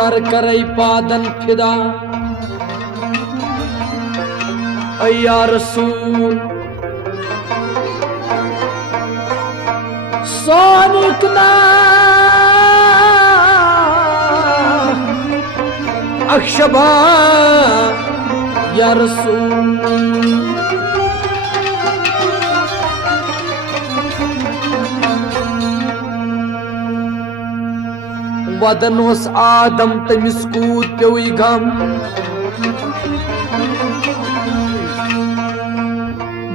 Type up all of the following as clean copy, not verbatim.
sir करे पादन फिदा या रसूल सोनिक ना अक्षबा या रसूल वदनोस आदम तमिस कूद पे गम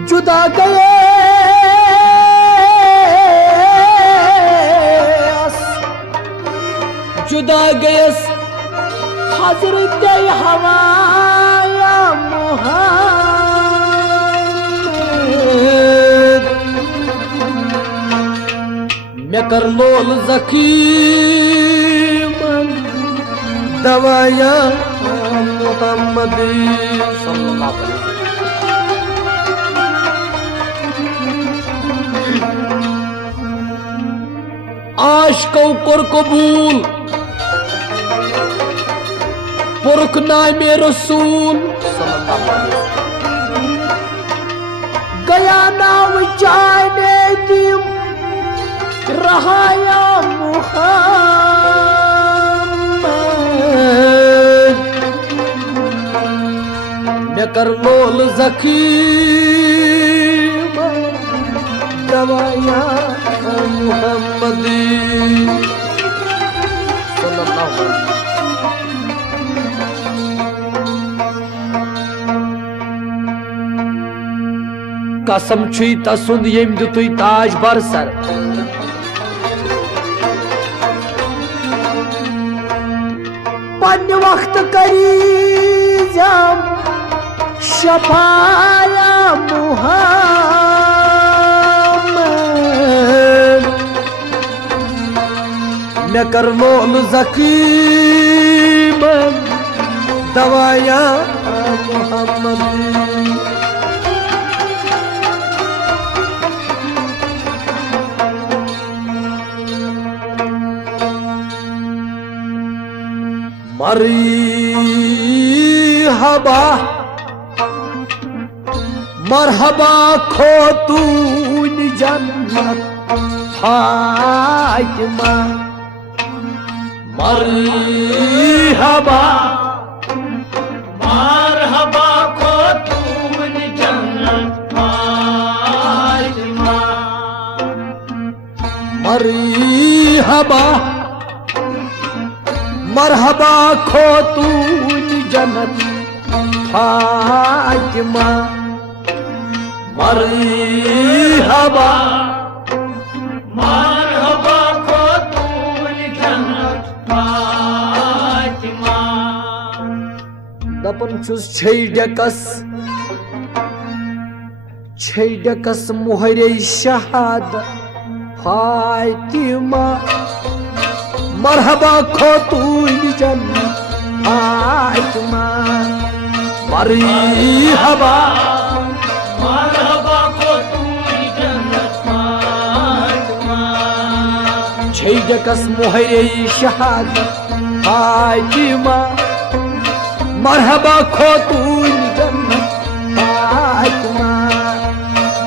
जुदा गए जुदा गयस हजरत हवाया मुहम्मद मैं कर लोल जकीम दवाया मुहम्मद सल्लल्लाहु अलैहि वसल्लम आशिकों को कबूल पुरख नामे रसूल गया नाव जाने दिम रहाया मुहम्मद मैं कर लोल जकीम दवाया मुहम्मद सल्लल्लाहु अलैहि वसल्लम कसम छुई तसुंद यम दुतुई ताज बरसर पन्ने वक्त करी जम शफाया मुहम्मद मैं कर लोल जकीम दवाया मुहम्मद मरहबा मरहबा खो तून जन्नत फातिमा मरहबा मरहबा खो तून जन्नत फातिमा मरहबा मरहबा खो तून जन्नत फातिमा मरहबा मरहबा खो तून जन्नत फातिमा दपन छुस छे डकस मुहरे शहाद फातिमा मरहबा खो तून जन्नत फातिमा मरहबा मरहबा खो तून जन्नत फातिमा छे डकस मुहरे शहादत फातिमा मरहबा खो तून जन्नत फातिमा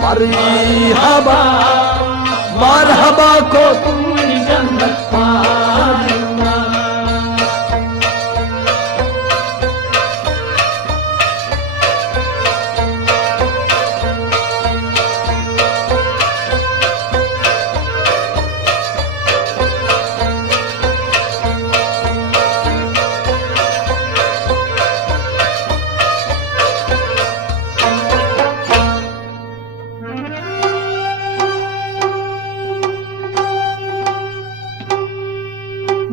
मरहबा मरहबा खो तून जन्नत फातिमा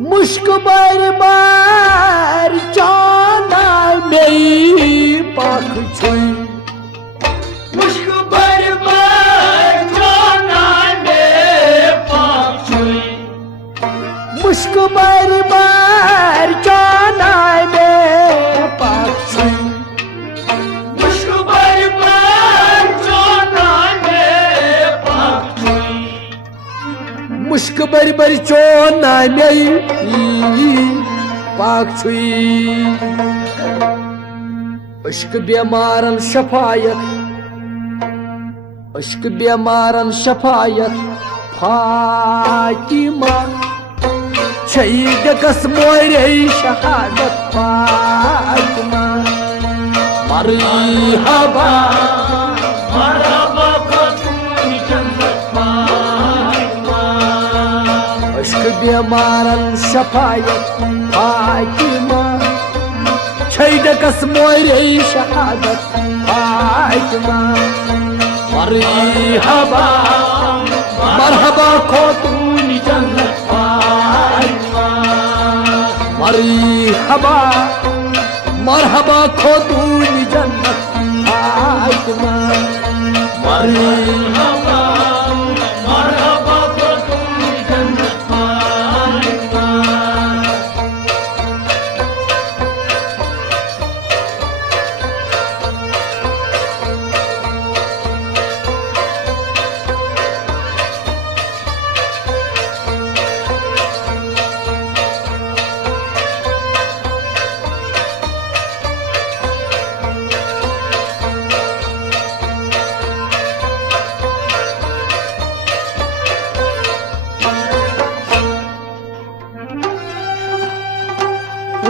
मुश्क बार बार चाना मेरी पाख छुई मुश्क बार बार चाना मेरे पाख छुई मुश्क बार बार चाना मेरे पाख छुई मुश्क बार बार चाना मेरे पाख छुई मुश्क बार बार चाना मेरी पाक छुई अश्क बेमारन शफायत अश्क बेमारन शफायत फातिमा शहीदकस मोरे शहादत फातिमा मरहबा मरहबा खातून जन्नत फातिमा अश्क बेमारन शफायत फातिमा शहीदकस मोरे शहादत फातिमा मरहबा मरहबा खातून जन्नत फातिमा मरहबा मरहबा खातून जन्नत फातिमा मरहबा मरहबा खातून जन्नत फातिमा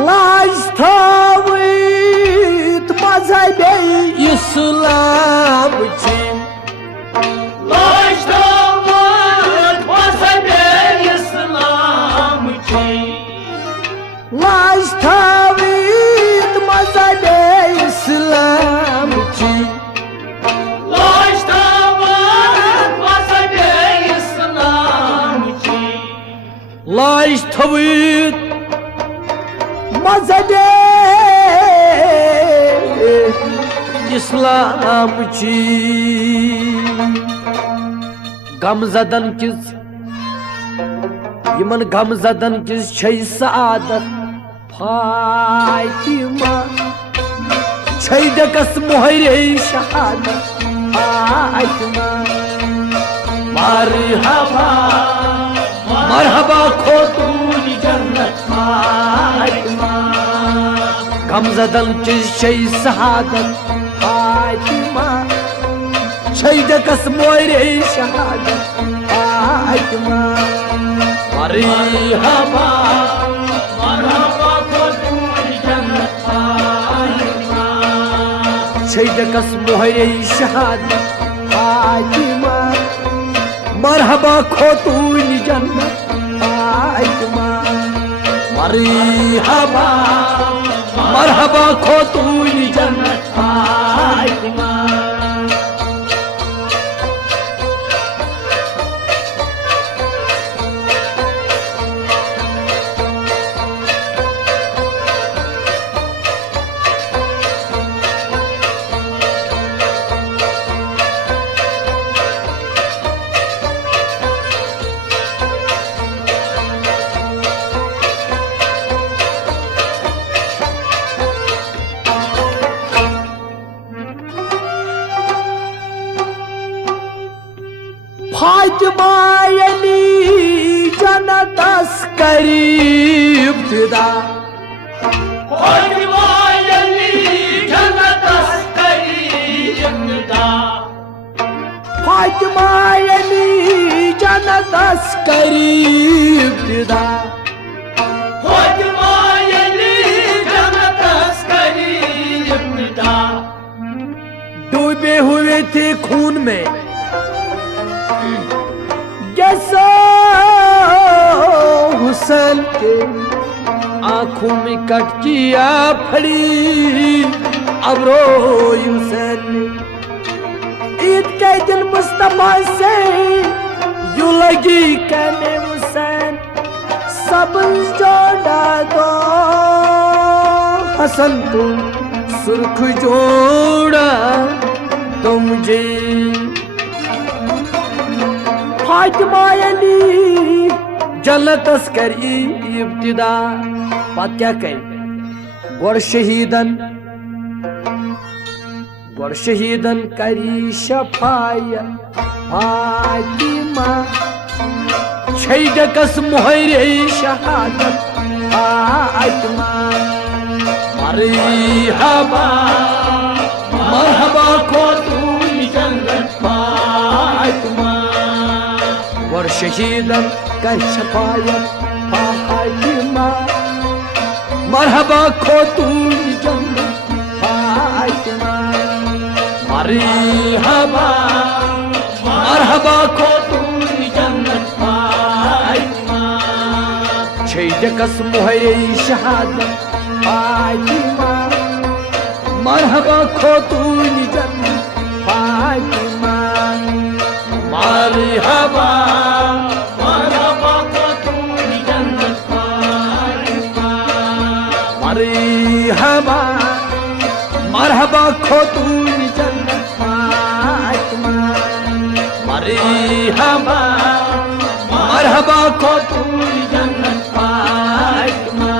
लाज थवित मजहबे इस्लाम ची लाज थवित मजहबे इस्लाम ची लाज थवित मजहबे इस्लाम ची लाज थवित मजहबे इस्लाम ची लाज थवित मजहबे इस्लाम ची गमजदन किस यमन गमजदन किस छै सआदत फातिमा शहीदकस मोहरे शहादत फातिमा मरहबा मरहबा खातून जन्नत फातिमा गमजदन किस छै सआदत फातिमा शहीदकस मोहरे शहादत फातिमा मरहबा मरहबा खातून जन्नत फातिमा शहीदकस मोहरे शहादत फातिमा मरहबा खातून जन्नत फातिमा मरहबा मरहबा खातून जन्नत फातिमा फातिमा यली जन्नतस करीब फिदा फातिमा यली जन्नतस करीब फिदा फातिमा यली जन्नतस करीब फिदा फातिमा यली जन्नतस करीब फिदा डूबे हुए थे खून में जैसा हुसैन के आंखों में कटकिया फड़ी अब रोई हुसैन ने ईद के दिन मुस्तफा से यूं लगी कहने हुसैन सब जोड़ा दो हसन को सुर्ख जोड़ा तो मुझे फातिमा यली जन्नतस कर इब्तिदा पत क्या कह गोड़ शहीदन करी शफायत फातिमा शहीदकस मोहरे शहादत फातिमा मरहबा मरहबा खातून जन्नत फातिमा और शहीदन कर शफायत फातिमा मरहबा खातून जन्नत फातिमा मरहबा मरहबा खातून जन्नत फातिमा शहीदकस मोहरे शहादत फातिमा मरहबा खातून जन्नत फातिमा मरहबा मरहबा खातून जन्नत फातिमा मरहबा मरहबा खातून जन्नत फातिमा मरहबा मरहबा खातून जन्नत फातिमा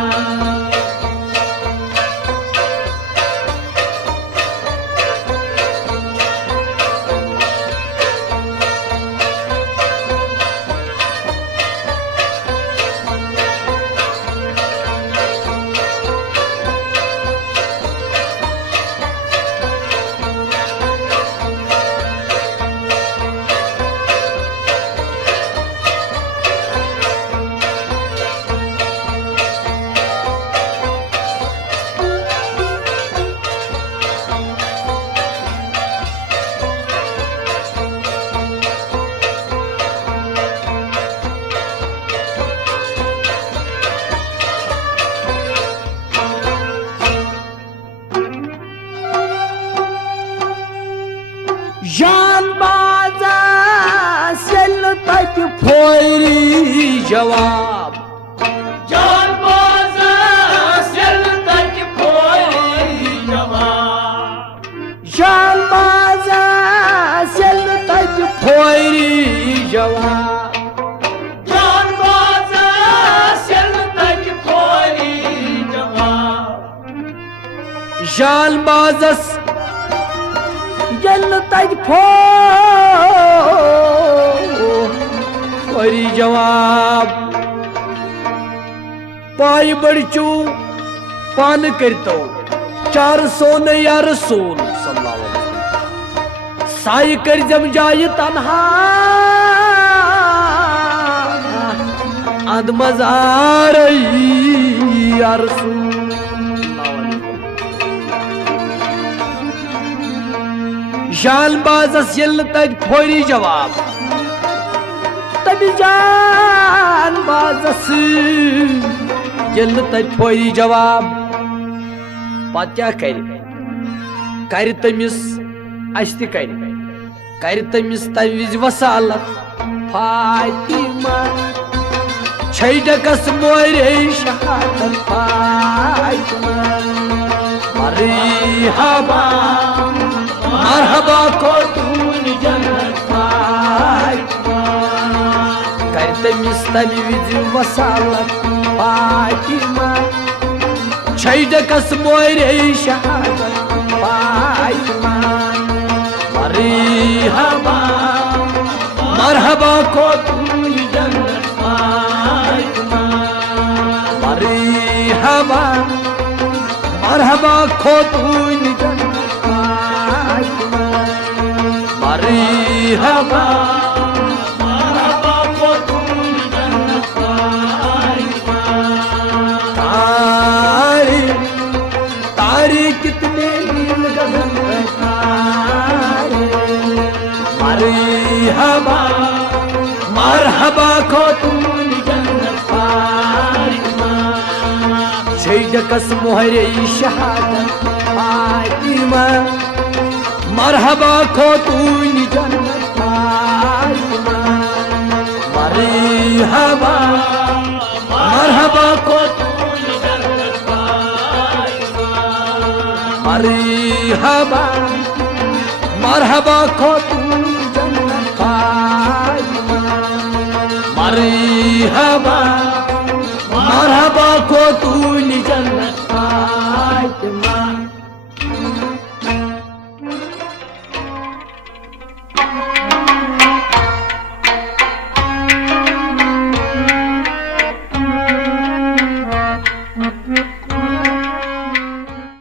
जान बाजा सल तक फोरी जवाब जान बाजा सल तक फोरी जवाब जान बाजा सल तक फोरी जवाब जान बाजा सल तक फोरी जवाब जान बाजस जल तज फोरी जवाब पाई बड़चू पान करतो 400 न या रसूल सल्लल्लाहु अलैहि वसल्लम साई कर जम जाय तन्हा अंद मजार या रसूल जान बाजस यल तक फोरी जवाब तभी जान बाजस यल तक फोरी जवाब पत क्या कर तमिस अस्त कर तमिस तम विज वसालत फातिमा छकस मोरे शहादत फातिमा मरहबा मरहबा खातून जन्नत फातिमा कर तमिस तम विज वसालत फातिमा छकस मोरे शहादत फातिमा मरहबा मरहबा खातून जन्नत फातिमा मरहबा मरहबा खातून जन्नत फातिमा मरहबा मरहबा खातून जन्नत फातिमा तारे तारे कितने नील गगन में तारे मरहबा मरहबा खातून जन्नत फातिमा शहीदकस मोहरे शहादत फातिमा मरहबा खातून जन्नत फातिमा मरहबा मरहबा खातून जन्नत फातिमा मरहबा मरहबा खातून जन्नत फातिमा मरहबा मरहबा खातून